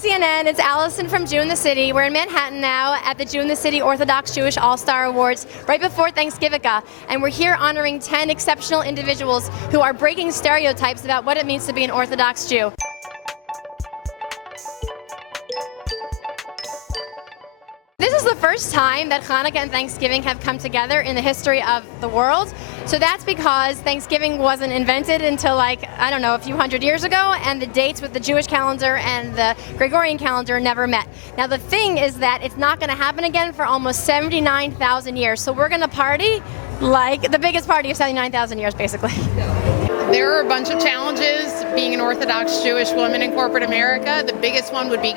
CNN, it's Allison from Jew in the City. We're in Manhattan now at the Jew in the City Orthodox Jewish All-Star Awards right before Thanksgivukkah, and we're here honoring 10 exceptional individuals who are breaking stereotypes about what it means to be an Orthodox Jew. This is the first time that Hanukkah and Thanksgiving have come together in the history of the world. So that's because Thanksgiving wasn't invented until, like, I don't know, a few hundred years ago, and the dates with the Jewish calendar and the Gregorian calendar never met. Now the thing is that it's not going to happen again for almost 79,000 years. So we're going to party like the biggest party of 79,000 years, basically. There are a bunch of challenges being an Orthodox Jewish woman in corporate America. The biggest one would be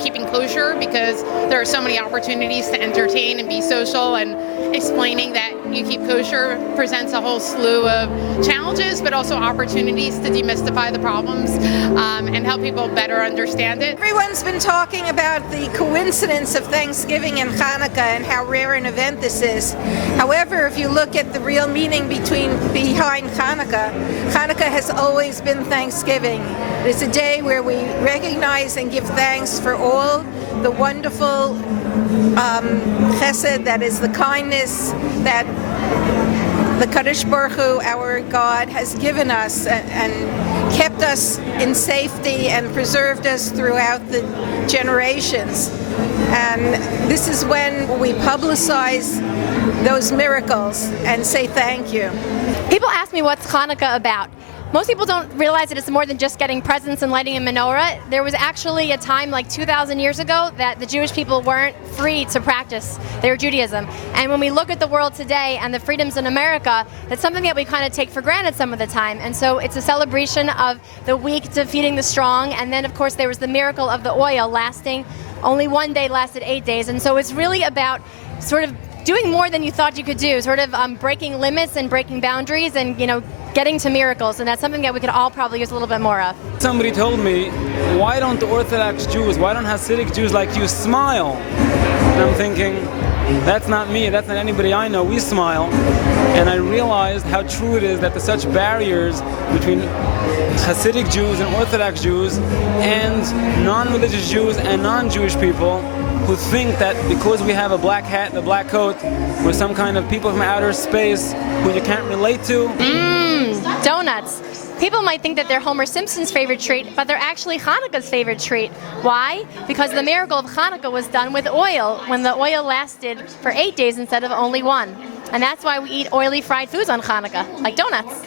keeping kosher, because there are so many opportunities to entertain and be social, and explaining that you keep kosher presents a whole slew of challenges, but also opportunities to demystify the problems and help people better understand it. Everyone's been talking about the coincidence of Thanksgiving and Hanukkah and how rare an event this is. However, if you look at the real meaning behind Hanukkah, Hanukkah has always been Thanksgiving. It's a day where we recognize and give thanks for all the wonderful chesed, that is the kindness that the Kadosh Baruch Hu, our God, has given us and kept us in safety and preserved us throughout the generations. And this is when we publicize those miracles and say thank you. People ask me what's Hanukkah about. Most people don't realize that it's more than just getting presents and lighting a menorah. There was actually a time like 2,000 years ago that the Jewish people weren't free to practice their Judaism. And when we look at the world today and the freedoms in America, that's something that we kind of take for granted some of the time. And so it's a celebration of the weak defeating the strong. And then, of course, there was the miracle of the oil lasting. Only one day lasted 8 days. And so it's really about sort of doing more than you thought you could do, sort of breaking limits and breaking boundaries and, getting to miracles, and that's something that we could all probably use a little bit more of. Somebody told me, why don't the Orthodox Jews, why don't Hasidic Jews like you smile? And I'm thinking, that's not me, that's not anybody I know, we smile. And I realized how true it is that there's such barriers between Hasidic Jews and Orthodox Jews and non-religious Jews and non-Jewish people who think that because we have a black hat and a black coat, we're some kind of people from outer space who you can't relate to. Donuts. People might think that they're Homer Simpson's favorite treat, but they're actually Hanukkah's favorite treat. Why? Because the miracle of Hanukkah was done with oil, when the oil lasted for 8 days instead of only one. And that's why we eat oily fried foods on Hanukkah, like donuts.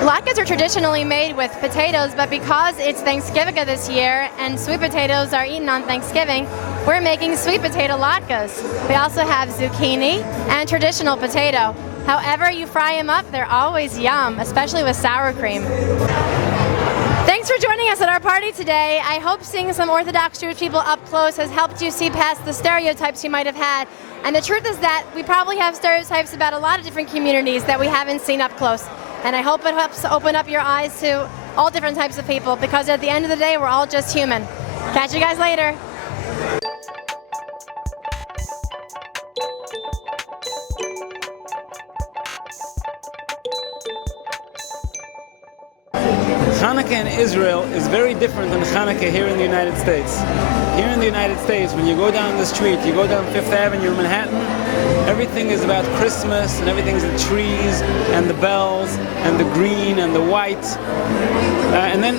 Latkes are traditionally made with potatoes, but because it's Thanksgivukkah this year and sweet potatoes are eaten on Thanksgiving, we're making sweet potato latkes. We also have zucchini and traditional potato. However you fry them up, they're always yum, especially with sour cream. Thanks for joining us at our party today. I hope seeing some Orthodox Jewish people up close has helped you see past the stereotypes you might have had. And the truth is that we probably have stereotypes about a lot of different communities that we haven't seen up close. And I hope it helps open up your eyes to all different types of people, because at the end of the day, we're all just human. Catch you guys later. Hanukkah in Israel is very different than Hanukkah here in the United States. Here in the United States, when you go down the street, you go down Fifth Avenue in Manhattan, everything is about Christmas, and everything's the trees and the bells and the green and the white. And then,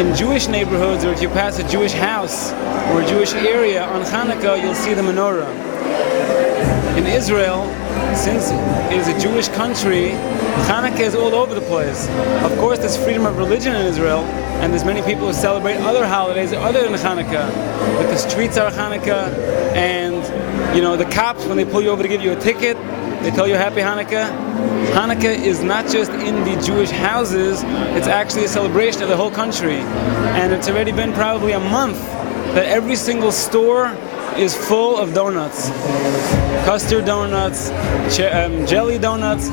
in Jewish neighborhoods, or if you pass a Jewish house or a Jewish area on Hanukkah, you'll see the menorah. In Israel, since it is a Jewish country, Hanukkah is all over the place. Of course, there's freedom of religion in Israel, and there's many people who celebrate other holidays other than Hanukkah. But the streets are Hanukkah, and the cops, when they pull you over to give you a ticket, they tell you Happy Hanukkah. Hanukkah is not just in the Jewish houses, it's actually a celebration of the whole country. And it's already been probably a month that every single store is full of donuts. Custard donuts, jelly donuts.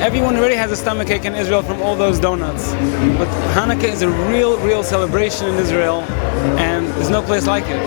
Everyone already has a stomachache in Israel from all those donuts. But Hanukkah is a real celebration in Israel, and there's no place like it.